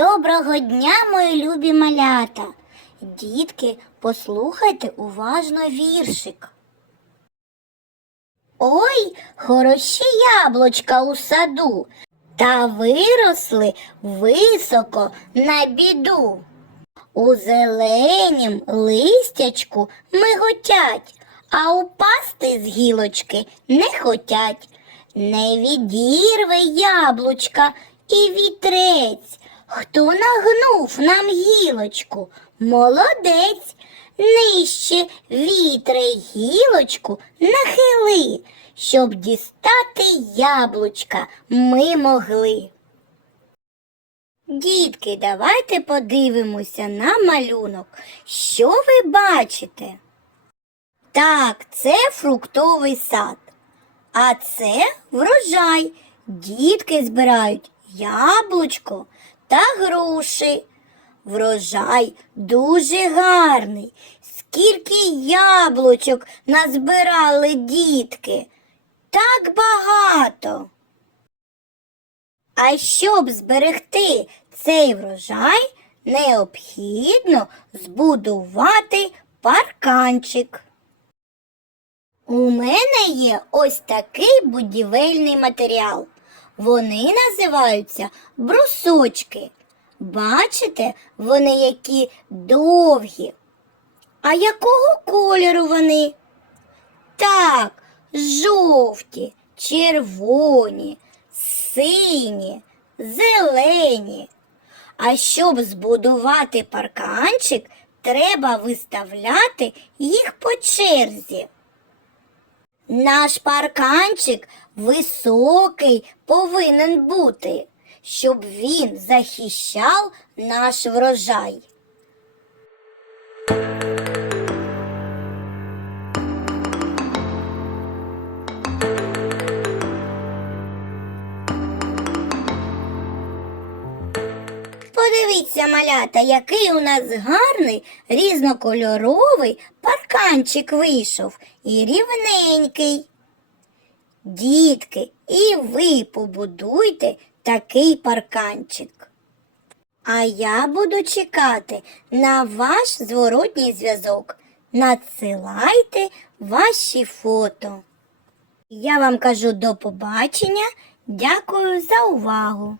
Доброго дня, мої любі малята. Дітки, послухайте уважно віршик. Ой, хороші яблучка у саду, та виросли високо на біду. У зеленім листячку миготять, а упасти з гілочки не хотять. Не відірве яблучка і вітрець. Хто нагнув нам гілочку? Молодець. Нижче вітре й гілочку нахили, щоб дістати яблучка ми могли. Дітки, давайте подивимося на малюнок. Що ви бачите? Так, це фруктовий сад. А це врожай. Дітки збирають яблучко та груші. Врожай дуже гарний. Скільки яблучок назбирали дітки? Так багато. А щоб зберегти цей врожай, необхідно збудувати парканчик. У мене є ось такий будівельний матеріал. Вони називаються брусочки. Бачите, вони які довгі. А якого кольору вони? Так, жовті, червоні, сині, зелені. А щоб збудувати парканчик, треба виставляти їх по черзі. Наш парканчик високий повинен бути, щоб він захищав наш врожай. Подивіться, малята, який у нас гарний різнокольоровий парканчик вийшов і рівненький. Дітки, і ви побудуйте такий парканчик. А я буду чекати на ваш зворотній зв'язок. Надсилайте ваші фото. Я вам кажу до побачення. Дякую за увагу.